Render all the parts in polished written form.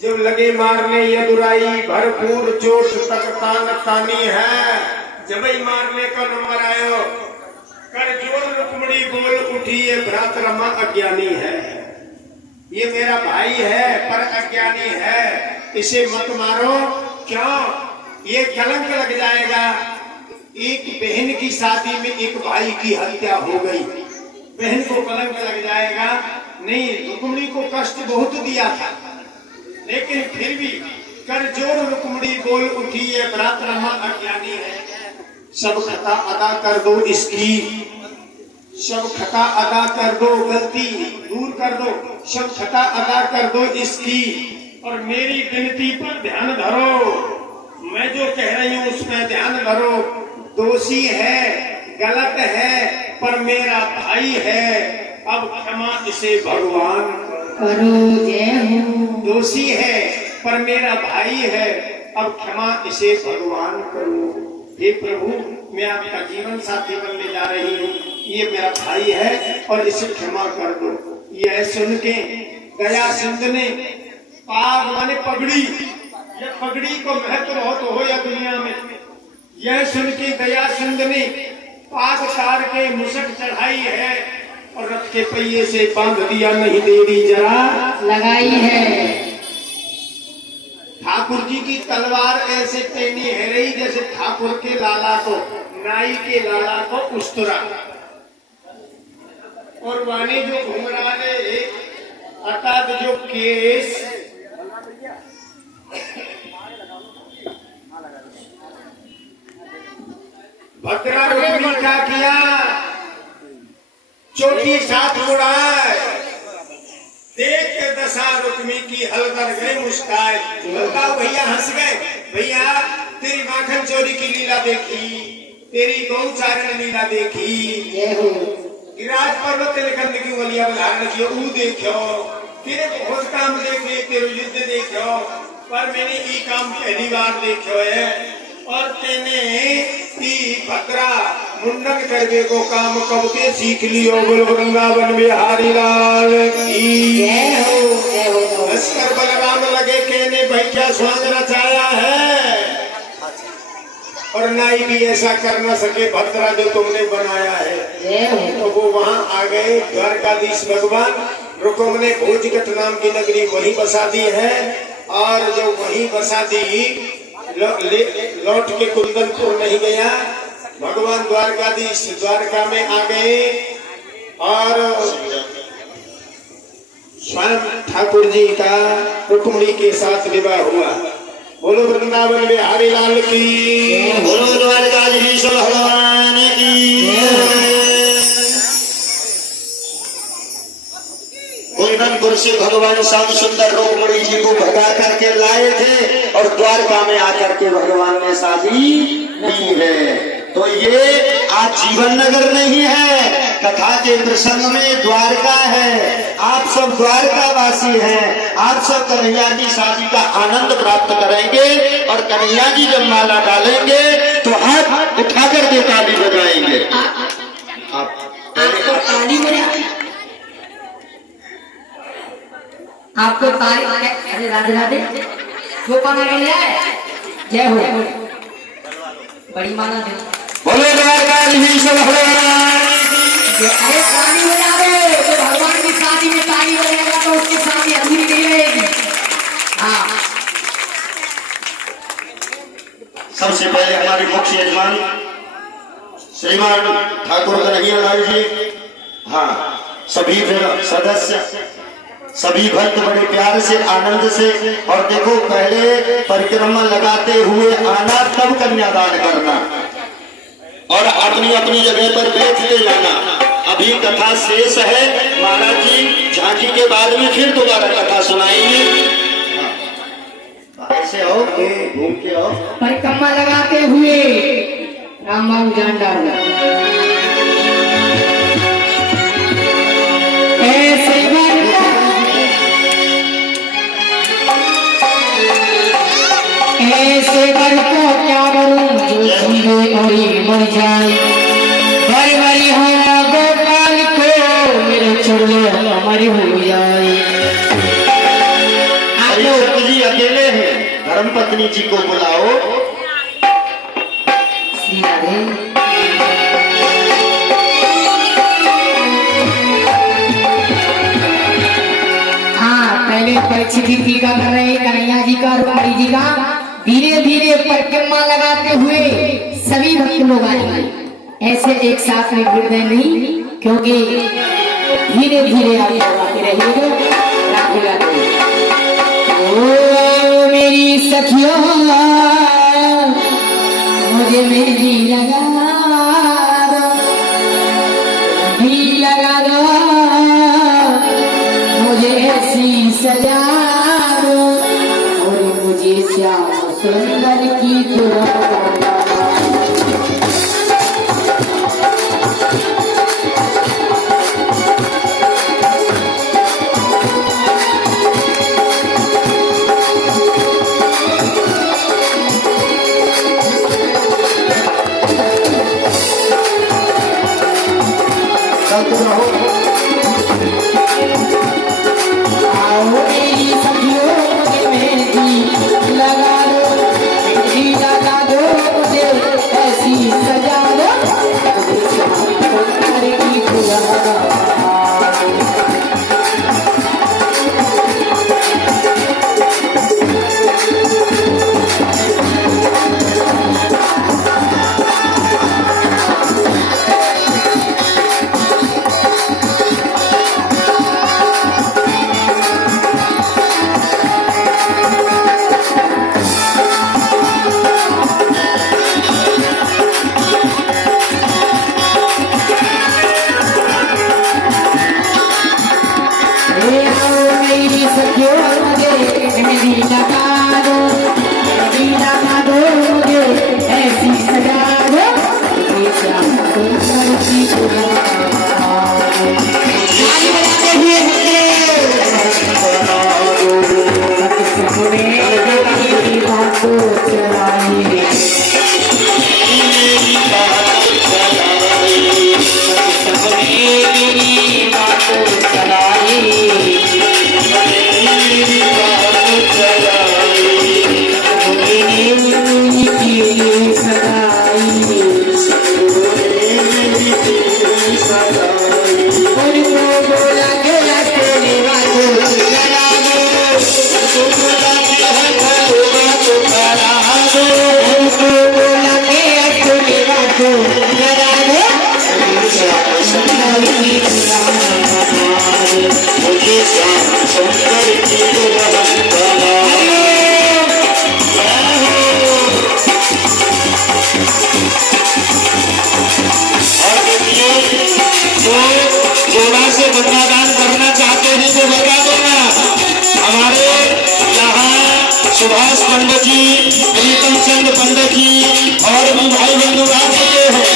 जब लगे मारने यदुराई भरपूर चोट तक तान तानी है। जब ही मारने का नंबर आयो कर जोर रुक्मणी बोल उठी ये भ्रात रमा अज्ञानी है। ये मेरा भाई है पर अज्ञानी है, इसे मत मारो। क्यों? ये कलंक लग जाएगा। एक बहन की शादी में एक भाई की हत्या हो गई, बहन को कलंक लग जाएगा। नहीं, रुक्मणी को कष्ट बहुत दिया था, लेकिन फिर भी कर जोर रुक्मणी बोल उठी ये भ्रात रमा अज्ञानी है। सब खता अदा कर दो इसकी, सब खता अदा कर दो, गलती दूर कर दो, सब खता अदा कर दो इसकी। और मेरी विनती पर ध्यान धरो, मैं जो कह रही हूँ उसमें ध्यान धरो। दोषी है, गलत है, पर मेरा भाई है, अब क्षमा इसे भगवान करो। जय हो। दोषी है पर मेरा भाई है, अब क्षमा इसे भगवान करो। हे प्रभु, मैं आपका जीवन साथी बनने जा रही हूँ, ये मेरा भाई है और इसे क्षमा कर दो। यह सुन के दया सिंध ने पाग माने पगड़ी, ये पगड़ी को महत्व बहुत हो या दुनिया में। यह सुन के दया सिंध ने पाग तार के मुसक चढ़ाई है और रथ के पहिए से बांध दिया, नहीं देरी जरा लगाई है। ठाकुर जी की तलवार ऐसे टेढ़ी है रही जैसे ठाकुर के लाला को, नाई के लाला को उस्तरा। और वाणी जो घुंघराले अर्थात जो केस भद्रा रुक्मी क्या किया, चोटी साथ उड़ाए। देख के दशा रुक्मी की हलकर गए मुस्काए। भैया हंस गए, भैया तेरी माखन चोरी की लीला देखी, तेरी गौचारण लीला देखी, गिराज पर्वत लिखन की वलिया बधार लगी ऊ देखो, तेरे बहुत काम देखे, तेरे युद्ध देखो, पर मैंने ये काम पहली बार देखो है। और तेने भद्रा मुंडन करवे को काम कब के सीख लियो। बोलो वृंदावन बिहारी लाल की जय हो। जय हो। हंसकर बलराम लगे कहने भाई क्या स्वांग रचाया है, और नाई भी ऐसा कर न सके भद्रा जो तुमने बनाया है। जय हो। तो वो वहां आ गए। द्वारकाधीश भगवान रुक्म ने भोजगट नाम की नगरी वहीं बसा दी है, और जो वहीं बसा दी लौट के कुंदनपुर नहीं गया। भगवान द्वारकाधीश द्वारका में आ गए और स्वयं ठाकुर जी का रुक्मणी के साथ विवाह हुआ। बोलो वृंदावन बिहारी लाल की, बोलो द्वारकाधीश भगवान की। कुंदनपुर से भगवान श्याम सुंदर रुक्मणी जी को भगा करके लाए थे और द्वारका में आकर के भगवान ने शादी नहीं है। तो ये आज जीवन नगर नहीं है, कथा के प्रसंग में द्वारका है। आप सब द्वारका वासी हैं, आप सब कन्हैया की शादी का आनंद प्राप्त करेंगे। और कन्हैया जी जब माला डालेंगे तो हाथ उठाकर के ताली बजाएंगे। आपको ताली बजाएं, आपको ताली। अरे राधे राधे, गोपाल जय हो। बड़ी माला दे। बोलो द्वारकाधीश भगवान की। अरे ताली बजा रहे तो भगवान की शादी में ताली बजाएगा तो उसकी शादी अधूरी नहीं रहेगी। हाँ, सबसे पहले हमारे मुख्य यजमान श्रीमान ठाकुर कन्हैया लाल जी, हाँ सभी फिर सदस्य, सभी भक्त बड़े प्यार से आनंद से। और देखो, पहले परिक्रमा लगाते हुए आना, तब कन्यादान करना और अपनी अपनी जगह पर बैठते जाना। अभी कथा शेष है, महाराज जी झांकी के बाद में फिर दोबारा कथा सुनाएंगे। ऐसे आओ, घूम के आओ। परिक्रमा लगाते हुए राम बाबू जान डाल ऐसे बर को क्या करूं जो सुने और मर जाए। भाई भाई हो गोपाल को मेरे छोड़ हमारी हो जाए। जी जी अकेले हैं, धर्म पत्नी जी को बुलाओ। श्री राधे। हाँ, पहले परीक्षित जी का कर रहे कन्हैया जी का, रुक्मणी जी का। धीरे धीरे परिक्रमा लगाते हुए सभी भक्त लोग आएंगे, ऐसे एक साथ में गिर नहीं, क्योंकि धीरे धीरे आप लगाते रहिएगा। राधे राधे। ओ मेरी सखियों, मुझे मेहंदी लगा दो, मेहंदी लगा दो, मुझे ऐसी सजा दो, और मुझे श्याम सुंदर की दुआ। सुभाष पंडित जी, प्रीतम चंद पंडित जी और भी भाई बंधु आ चुके हैं।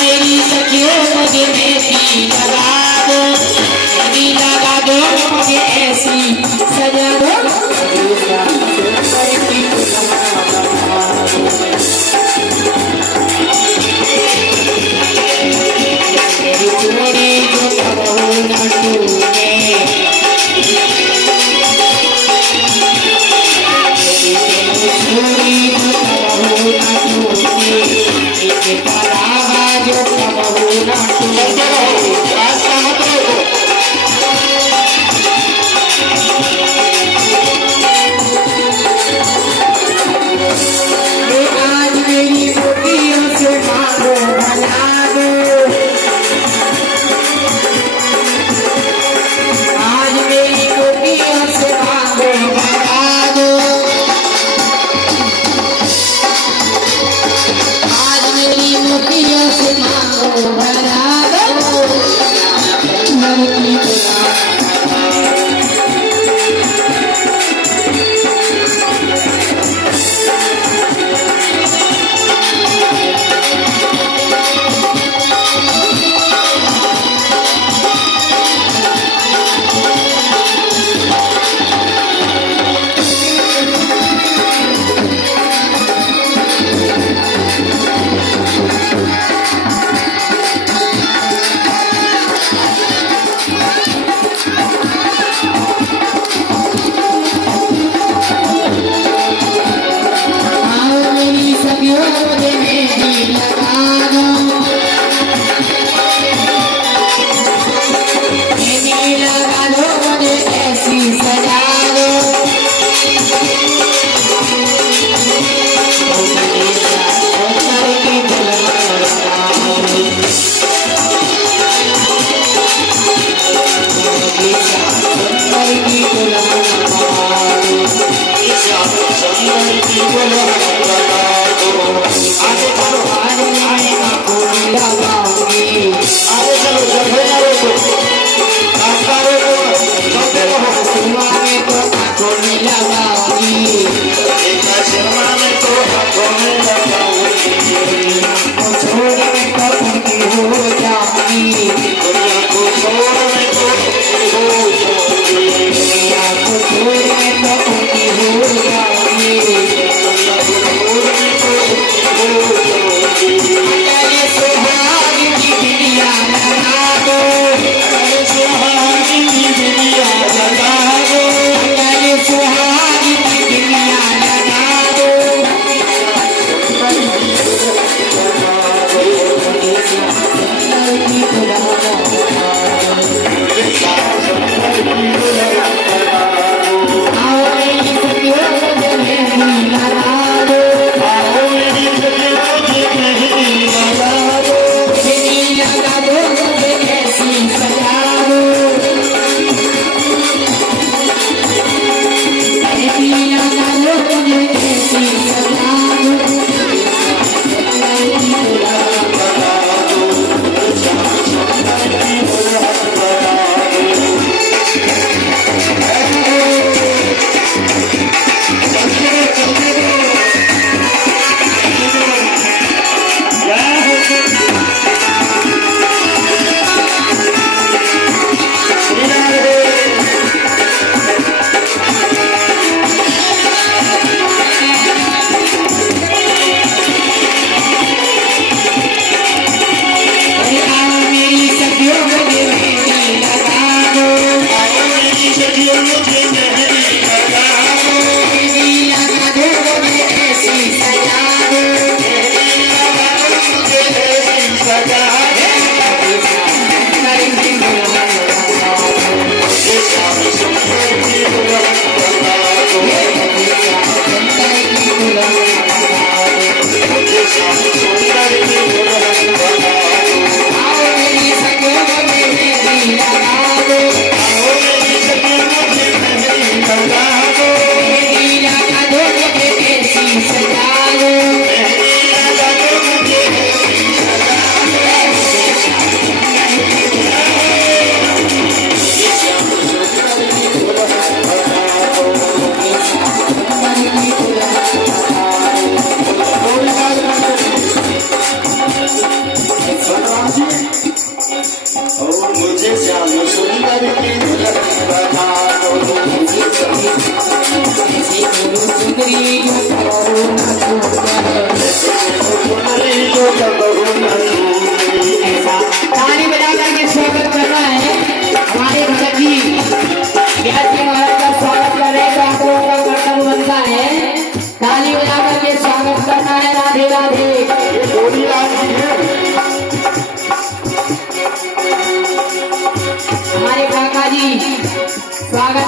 मेरी सखियों, मुझे मेहंदी लगा दो, मेहंदी लगा दो, मुझे ऐसी सजा दो।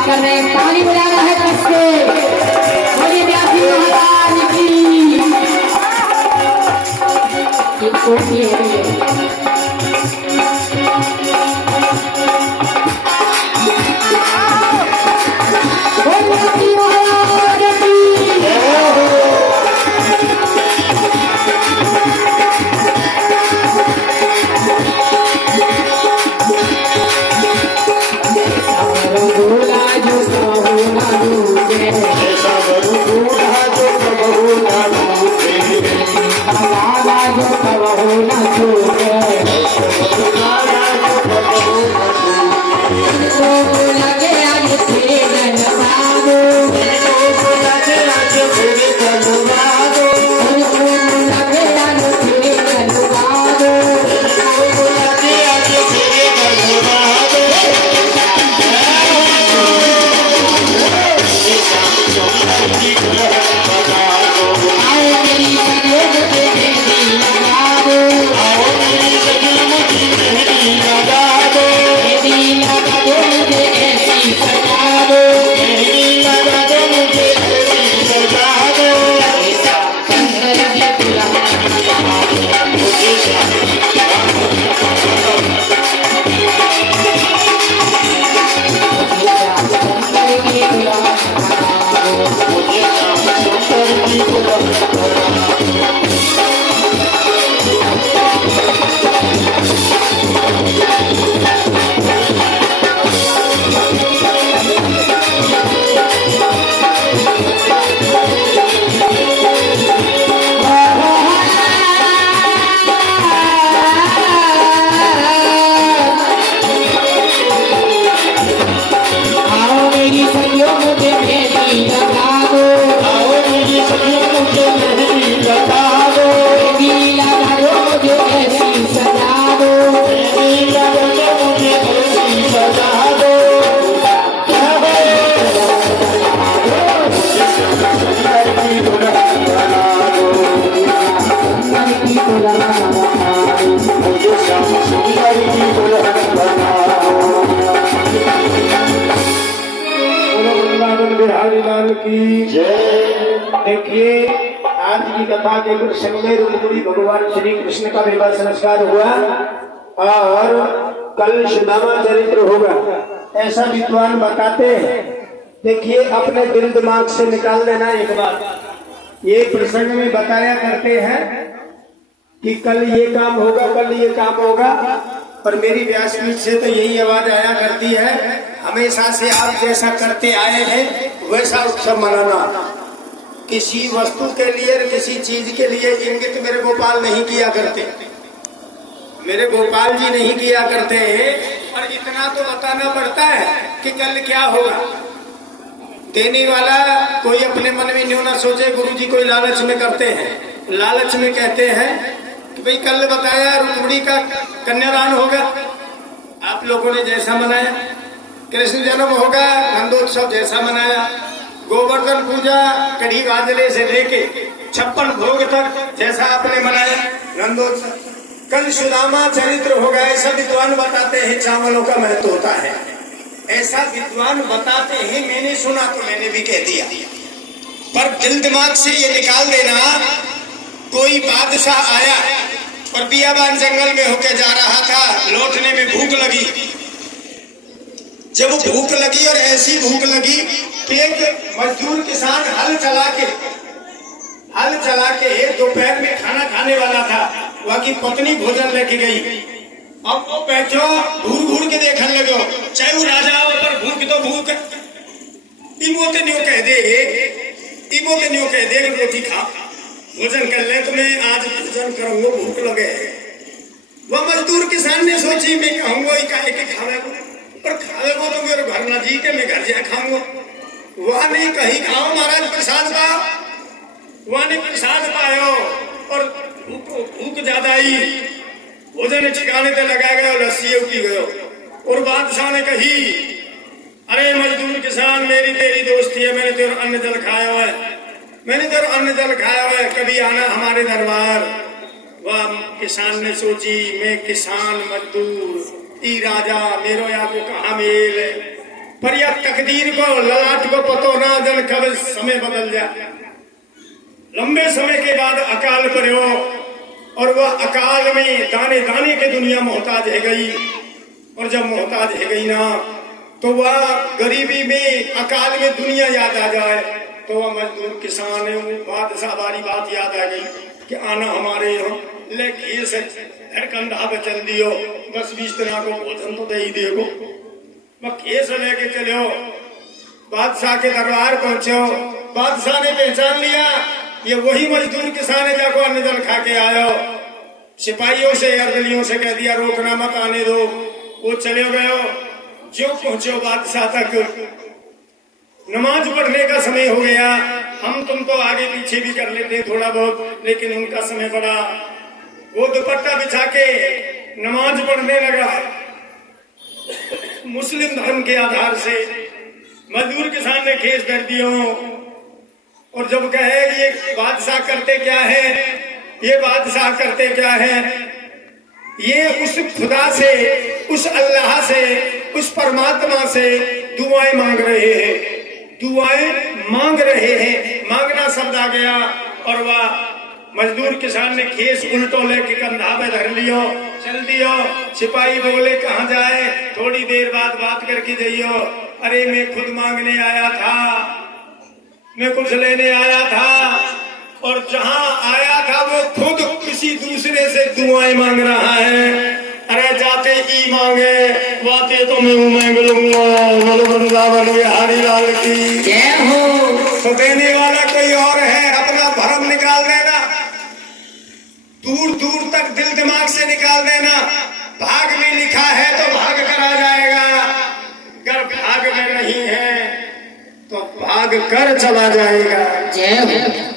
स्वागत कर रहे हैं, ताली बजाना है कसके। बोलिए व्यासी महाराज की। की देखिए, आज की कथा के प्रसंग में रुक्मिणी भगवान श्री कृष्ण का विवाह संस्कार हुआ और कल सुदामा चरित्र होगा, ऐसा विद्वान बताते हैं। देखिए, अपने दिल दिमाग से निकाल देना एक बात। ये प्रसंग में बताया करते हैं कि कल ये काम होगा, कल ये काम होगा, पर मेरी व्यासपीठ से तो यही आवाज आया करती है, हमेशा से आप जैसा करते आए हैं वैसा उत्सव मनाना। किसी वस्तु के लिए, किसी चीज के लिए इंगित मेरे गोपाल नहीं किया करते, मेरे गोपाल जी नहीं किया करते हैं। और इतना तो बताना पड़ता है कि कल क्या होगा। देने वाला कोई अपने मन में न्यू ना सोचे, गुरु जी कोई लालच में करते हैं, लालच में कहते हैं कि भाई कल बताया रुक्मिणी का कन्यादान होगा, आप लोगों ने जैसा मनाया, कृष्ण जन्म होगा, नंदोत्सव जैसा मनाया, गोवर्धन पूजा कढ़ी गाजले से लेके 56 भोग तक जैसा आपने मनाया नंदोत्सव, कल सुदामा चरित्र होगा, ऐसा विद्वान बताते हैं। चावलों का महत्व होता है, ऐसा विद्वान बताते हैं। मैंने सुना तो मैंने भी कह दिया, पर दिल दिमाग से ये निकाल देना। कोई बादशाह आया और बियाबान जंगल में होके जा रहा था, लौटने में भूख लगी। जब भूख लगी और ऐसी भूख लगी कि एक मजदूर किसान हल चला के दोपहर में खाना खाने वाला था, वह की पत्नी भोजन लेके गई। अब वो बैठो घूर घूर के देखने लगे, चाहे वो राजा हो पर भूख तो भूख, इमो ते न्यू कह दे रोटी खा, भोजन कर ले, तो मैं आज भोजन करूंगा, भूख लगे। वह मजदूर किसान ने सोची, मैं कहूंगा खावे को, पर खावे को तो मेरे घर न जी के मैं घर जा खाऊंगा। वह नहीं कहीं खाओ महाराज प्रसाद का, वह ने प्रसाद पायो और भूख ज्यादा आई, भोजन ठिकाने पे लगा गया, लस्सी उठी गयो। और बादशाह ने कही, अरे मजदूर किसान, मेरी तेरी दोस्ती है, मैंने तेरा अन्न जल खाया हुआ है, कभी आना हमारे दरबार। वह किसान ने सोची, मैं किसान मजदूर ई राजा, मेरो या को कहा मेल, पर यह तकदीर को ललाट को पतो ना जन कब समय बदल जाए। लंबे समय के बाद अकाल पड़ो और वह अकाल में दाने दाने के दुनिया मोहताज है गई। और जब मोहताज है गई ना तो वह गरीबी में अकाल में दुनिया याद आ जाए तो वह मजदूर किसान है बादशाह वाली बात याद आ गई कि आना हमारे यहाँ ले खेस घर कंधा पे चल दियो बस 20 तना को भोजन तो दे ही देगो। वह खेस लेके चलो बादशाह के दरबार पहुंचो। बादशाह ने पहचान लिया ये वही मजदूर किसान है जाको अन्न जल खा के आयो। सिपाहियों से अर्दलियों से कह दिया रोकना मत आने दो। वो चले गयो। जो पहुंचो बादशाह तक नमाज पढ़ने का समय हो गया। हम तुमको आगे पीछे भी कर लेते थोड़ा बहुत लेकिन उनका समय बड़ा। वो दुपट्टा बिछा के नमाज पढ़ने लगा। मुस्लिम धर्म के आधार से मजदूर किसान ने खेस कर दियो। और जब कहे ये बादशाह करते क्या है ये बादशाह करते क्या है ये उस खुदा से उस अल्लाह से उस परमात्मा से दुआएं मांग रहे हैं। दुआएं मांग रहे हैं। मांगना शब्द आ गया और वह मजदूर किसान ने खेस उल्टो लेके कंधा पे धर लियो चल दियो। सिपाही बोले कहाँ जाए थोड़ी देर बाद बात करके जाइयो। अरे मैं खुद मांगने आया था मैं कुछ लेने आया था और जहाँ आया था वो खुद किसी दूसरे से दुआएं मांग रहा है। अरे जाते ही मांगे वाते तो मैं मांग लूंगा हरी लाल की जय हो। तो देने वाला कोई और है। अपना भरम निकाल देना दूर दूर तक दिल दिमाग से निकाल देना। भाग में लिखा है तो भाग कर आ जाएगा। अगर भाग में नहीं है तो भाग कर चला जाएगा। जय हो।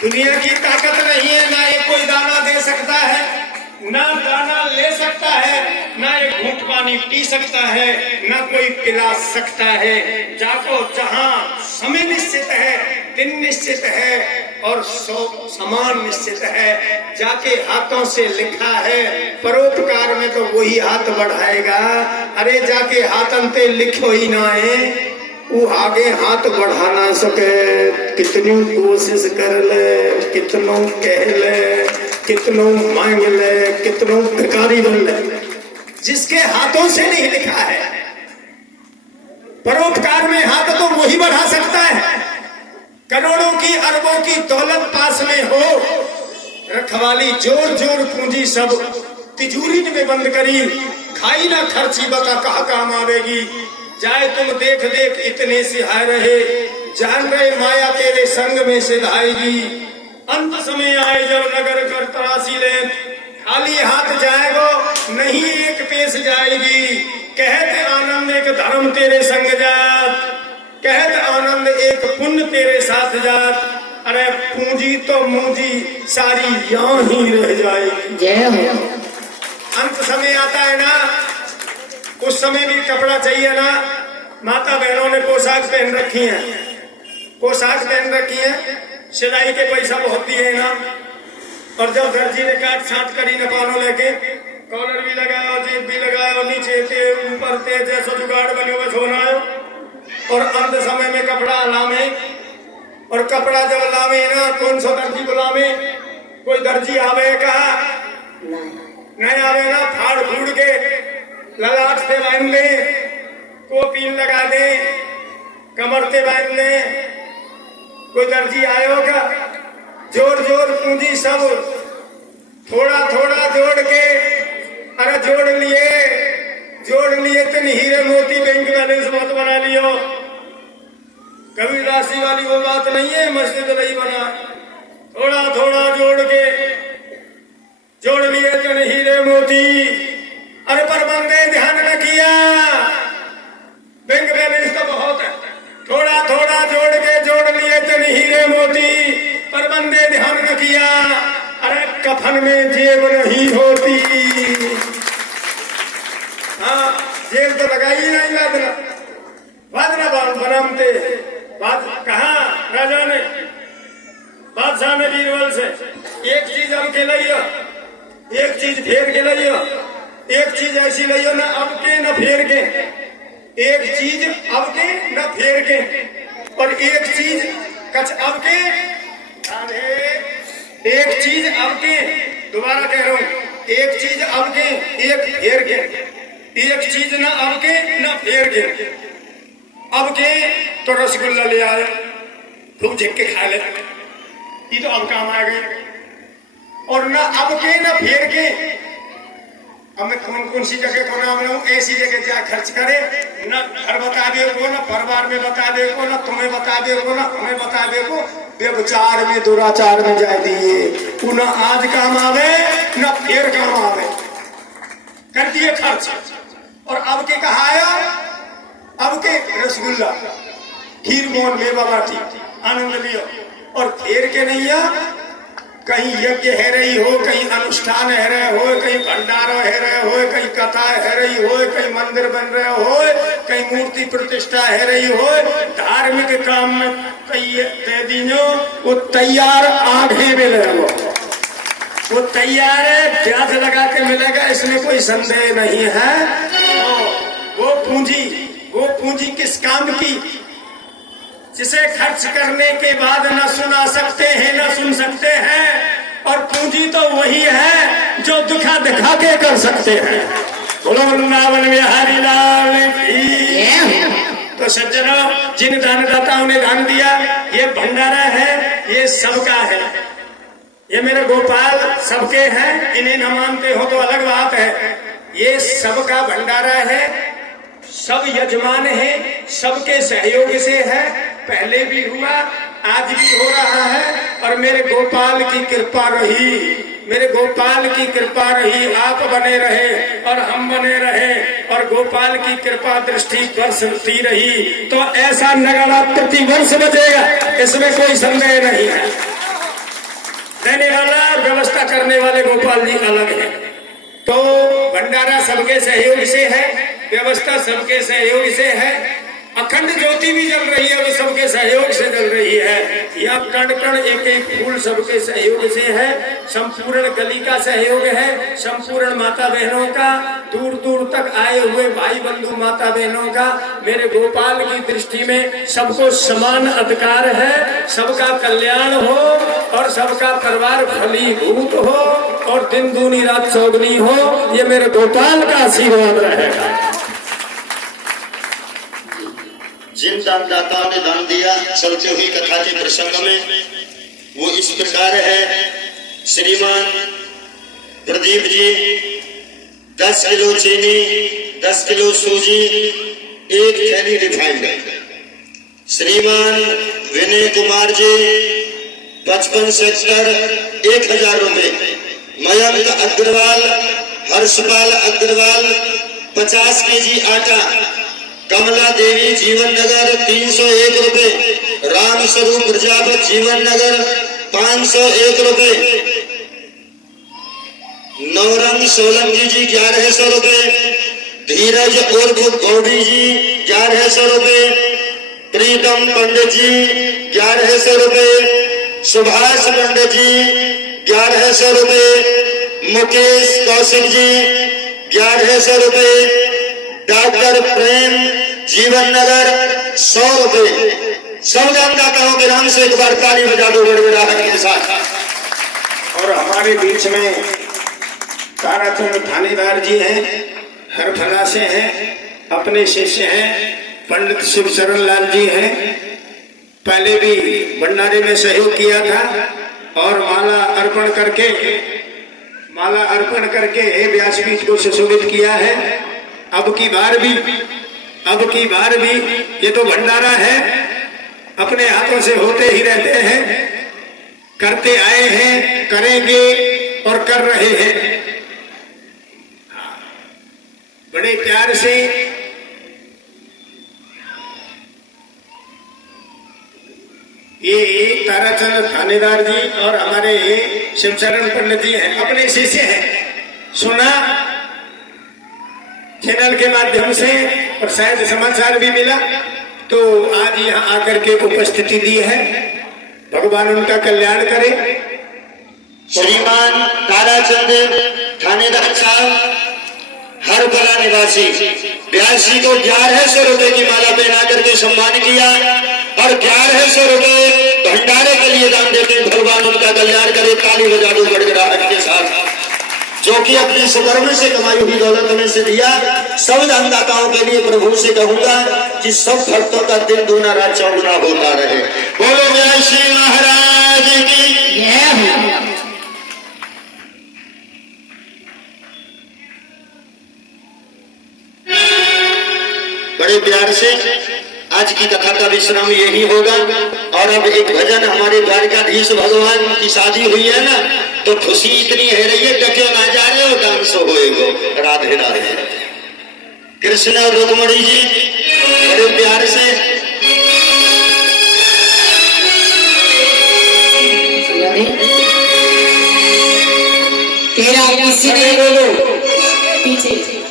दुनिया की ताकत नहीं है ना ये कोई दाना दे सकता है ना दाना ले सकता है ना एक घूंट पानी पी सकता है ना कोई पिला सकता है। जाको जहाँ समय निश्चित है दिन निश्चित है और समान निश्चित है जाके हाथों से लिखा है। परोपकार में तो वही हाथ बढ़ाएगा। अरे जाके हाथन पे लिखो ही ना है वो आगे हाथ बढ़ा ना सके। कितनी कोशिश कर ले कितनों कह ले कितनों मांग ले कितनों भिखारी बन ले जिसके हाथों से नहीं लिखा है। परोपकार में हाथ तो वही बढ़ा सकता है। करोड़ों की अरबों की दौलत पास में हो रखवाली जोर जोर पूंजी सब तिजोरी में बंद करी खाई ना खर्ची बता कहा काम आवेगी। जाए तुम देख देख इतने सिहाय रहे जान रहे माया तेरे संग में सिधाएगी। अंत समय आए जब नगर कर तरासी ले खाली हाथ जाएगो नहीं एक पेश जाएगी। कहते आनंद एक धर्म तेरे संग जात कहते आनंद एक पुण्य तेरे साथ जात। अरे पूंजी तो मूंजी सारी यहाँ ही रह जाएगी। जय हो। अंत समय आता है ना उस समय भी कपड़ा चाहिए ना। माता बहनों ने पोशाक पहन रखी है पोशाक पहन रखी है सिलाई के पैसा बहुत दिए ना। और जब दर्जी ने काट छाट करी नपानो लेके कॉलर भी लगाया जेब भी लगाया नीचे थे ऊपर थे जैसा जुगाड़ बने हुए सोना और अंत समय में कपड़ा लामे और कपड़ा जब लामे ना कौन सा दर्जी बुलावे कोई दर्जी आवे कहा नहीं आवे ना फाड़ फूड़ के ललाट से बांध ले कोपीन लगा दे कमर से बांध ले। कोई दर्जी आयो का जोर जोर पूंजी सब थोड़ा थोड़ा जोड़ के अरे जोड़ लिए तो हीरे मोती बैंक बैलेंस मत बना लियो। कभी राशि वाली वो बात नहीं है मस्जिद नहीं बना थोड़ा थोड़ा जोड़ लिए तो हीरे मोती। अरे पर बंदे ध्यान न किया बैंक बैलेंस तो बहुत है थोड़ा थोड़ा जोड़ लिए तो हीरे मोती पर बंदे ध्यान न किया। अरे कफन में जेब नहीं होती। हाँ जेब तो लगाई नहीं वादना बनाते कहा राजा ने बादशाह ने बीरबल से एक चीज हम के लियो एक चीज फेर के लियो एक चीज ऐसी लियो ना अब के न फेर के एक चीज अब के न फेर के, और एक चीज कच अब के, एक चीज अब के, दोबारा कह रहा हूं, एक चीज अब के, एक फेर के, एक चीज न अब के न फेर के। अब के तो रसगुल्ला ले आए, खूब झिक के खा ले, ये तो अब काम आ गए। और न अब के न फेर के, अब मैं कौन कौन सी जगह को नाम लूं, ऐसी जगह क्या खर्च करे, न घर बता दे को, न परिवार में बता दे को, न तुम्हें बता दे को, न हमें बता दे को, व्यभिचार में दुराचार में जा दिए। न आज काम आवे न फिर काम आवे, कर दिए खर्च। और अब के कहा आया, अब के रसगुल्ला, खीर मोहन मेवा बाटी, आनंद लियो। और फिर के नहीं आ, कहीं यज्ञ है रही हो, कहीं अनुष्ठान है रहे हो, कहीं भंडारा है रहे हो, कहीं कथा है रही हो, कहीं मंदिर बन रहे हो, कहीं मूर्ति प्रतिष्ठा है रही हो, धार्मिक काम में दे दीजो, वो तैयार आगे मिले, वो तैयार है, ब्याज लगा के मिलेगा, इसमें कोई संदेह नहीं है। वो पूंजी किस काम की, जिसे खर्च करने के बाद न सुना सकते हैं न सुन सकते हैं। और पूंजी तो वही है जो दिखा दिखा के कर सकते हैं। बोलो वृंदावन बिहारी लाल की। तो सज्जनों, जिन दानदाताओं ने दान दिया, ये भंडारा है, ये सबका है, ये मेरे गोपाल सबके हैं। इन्हें न मानते हो तो अलग बात है, ये सबका भंडारा है, सब यजमान है, सबके सहयोग से है। पहले भी हुआ, आज भी हो रहा है, और मेरे गोपाल की कृपा रही, मेरे गोपाल की कृपा रही, आप बने रहे और हम बने रहे, और गोपाल की कृपा दृष्टि बरसती रही, तो ऐसा नगड़ा प्रति वर्ष बचेगा, इसमें कोई संदेह नहीं है। देने वाला, व्यवस्था करने वाले गोपाल जी अलग है। तो भंडारा सबके सहयोग से है, व्यवस्था सबके सहयोग से है। अखंड ज्योति भी जल रही है, वो सबके सहयोग से जल रही है। यह कण कण एक एक फूल सबके सहयोग से है। संपूर्ण गली का सहयोग है, संपूर्ण माता बहनों का, दूर दूर तक आए हुए भाई बंधु माता बहनों का। मेरे गोपाल की दृष्टि में सबको समान अधिकार है, सबका कल्याण हो और सबका परिवार फलीभूत हो और दिन दूनी रात चौगनी हो, ये मेरे गोपाल का आशीर्वाद रहेगा। जिन दानदाताओं ने दान दिया, चलते हुई कथा के प्रसंग में वो इस प्रकार है। श्रीमान प्रदीप जी 10 किलो चीनी, 10 किलो सूजी, 1 थैली रिफाइंड। श्रीमान विनय कुमार जी 55 सेक्टर 1000 रुपए। मयंक अग्रवाल, हर्षपाल अग्रवाल 50 केजी आटा। कमला देवी जीवन नगर 301 रुपए। राम स्वरूप प्रजापत जीवन नगर 501 रुपए। नौरंग सोलंकी जी 1100 रुपए। धीरज उर्फ गौड़ी जी 1100 रुपए। प्रीतम पंडित जी 1100 रुपए। सुभाष पंडित जी 1100 रुपए। मुकेश कौशिक जी 1100 रुपए। डॉक्टर प्रेम जीवन नगर 100 रुपए। सब दानदाताओं के नाम से एक बार ताली बजा दो गड़गड़ाहट के साथ। और हमारे बीच में ताराचंद थानेदार जी हैं, हरफला से हैं, अपने शिष्य हैं, पंडित शिव शरण लाल जी हैं। पहले भी भंडारे में सहयोग किया था और माला अर्पण करके व्यासपीठ को सुशोभित किया है। अब की बार भी ये तो भंडारा है, अपने हाथों से होते ही रहते हैं, करते आए हैं, करेंगे और कर रहे हैं। बड़े प्यार से ये ताराचंद थानेदार जी और हमारे शिवशरण पंडित जी हैं, अपने शिष्य हैं। सुना चैनल के माध्यम से और शायद समाचार भी मिला, तो आज यहाँ आकर के उपस्थिति दी है। भगवान उनका कल्याण करे। श्रीमान ताराचंद थानेदार साहब हर कला निवासी व्यास जी को 1100 रुपए की माला पहना करके सम्मान किया और 1100 रुपए भंडारे के लिए दान देते। भगवान उनका कल्याण करे। ताली बजा दो गड़गड़ाहट के साथ। जो कि अपने सुकर्म से कमाई हुई दौलत में से दिया। सब दानदाताओं के लिए प्रभु से कहूंगा कि सब भक्तों का दिन दूना रात चौगुना होता रहे। बोलो व्यास जी महाराज की जय। बड़े प्यार से आज की कथा का विश्राम यही होगा। और अब एक भजन हमारे द्वारकाधीश भगवान की शादी हुई है ना, तो खुशी इतनी है रही है, डटे ना जा रहे हो, डांस होएगो। राधे राधे। कृष्ण और रुक्मणी जी बड़े प्यार से तेरा किसी ने बोलो पीछे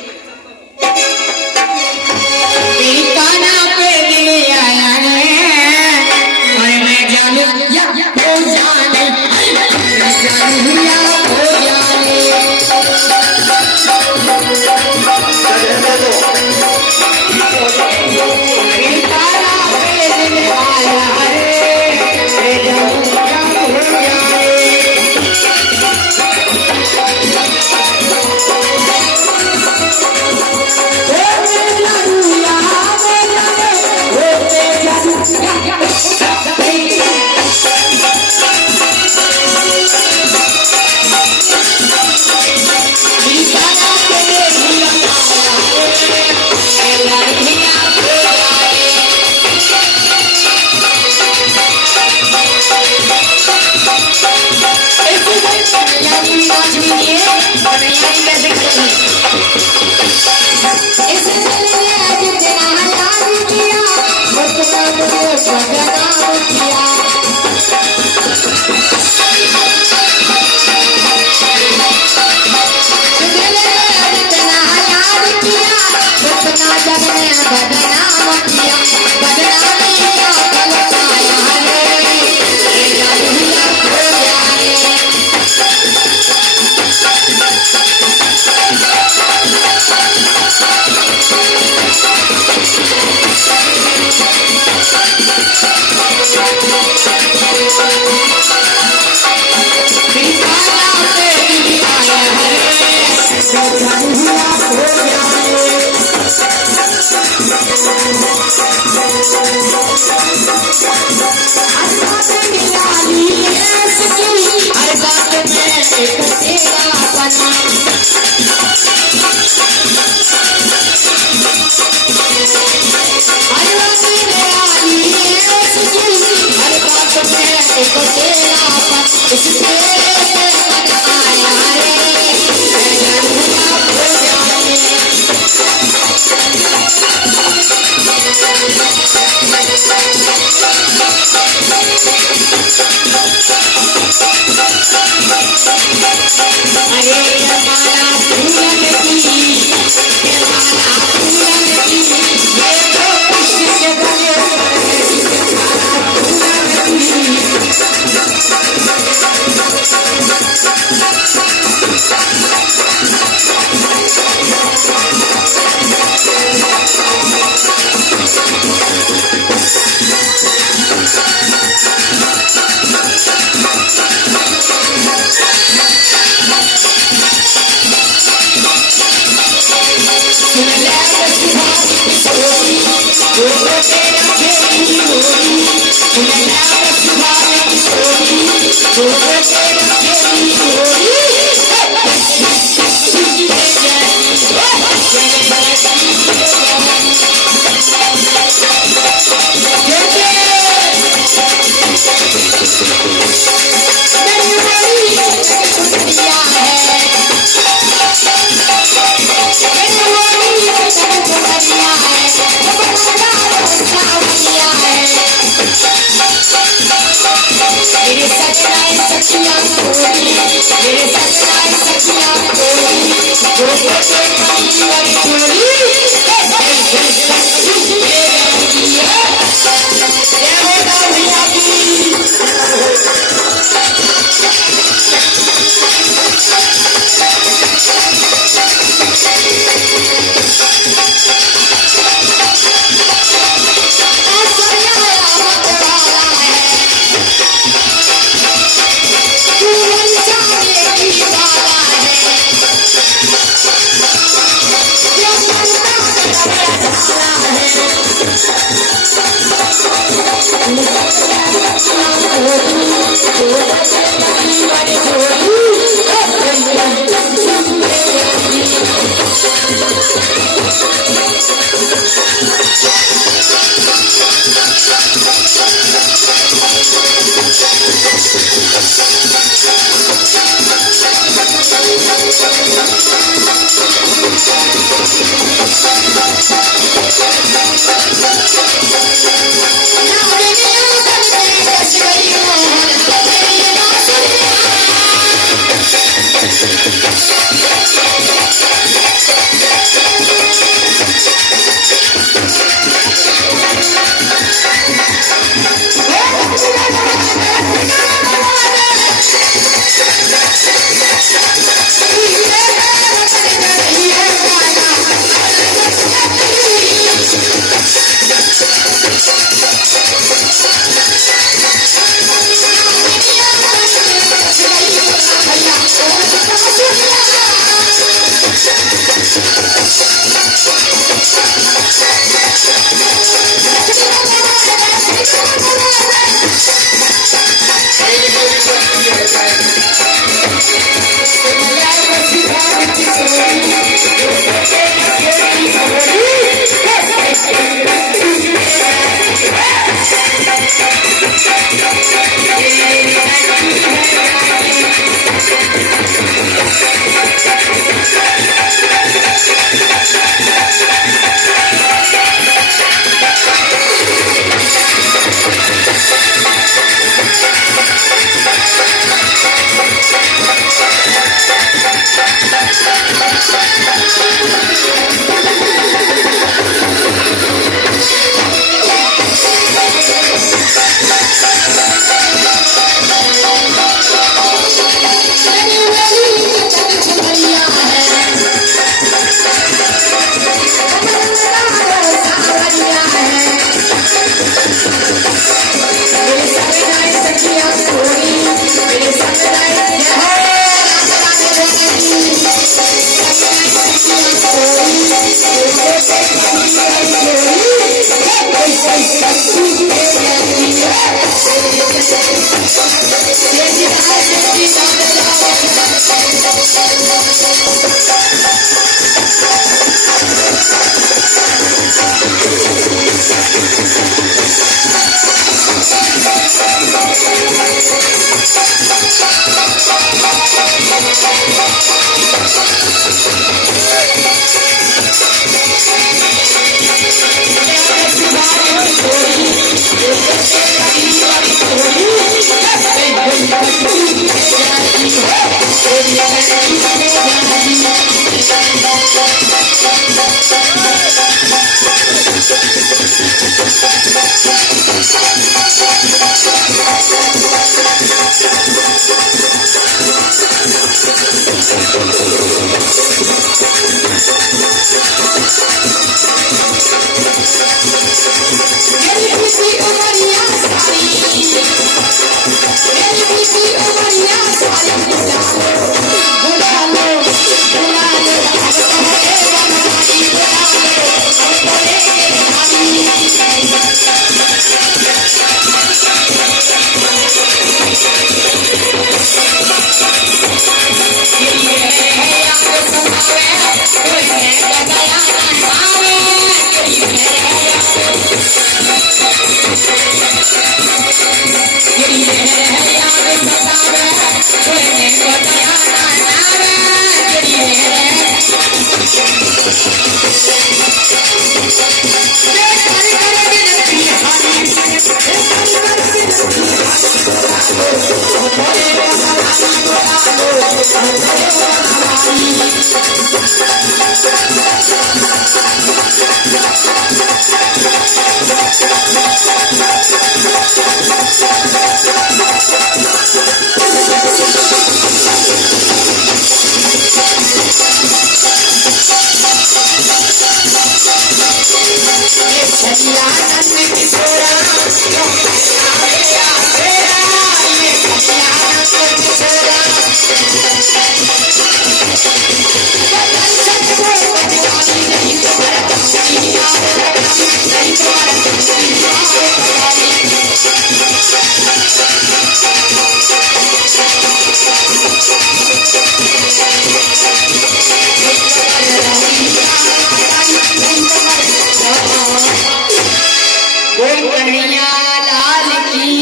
बोल कन्हैया लाल की।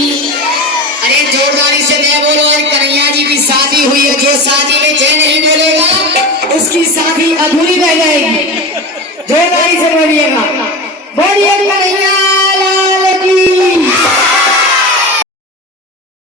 अरे जोरदारी से जय बोलो। और कन्हैया जी की शादी हुई है, जो शादी में जय नहीं बोलेगा उसकी शादी अधूरी रह जाएगी। जोरदारी से बोलिएगा, बोलिए कन्हैया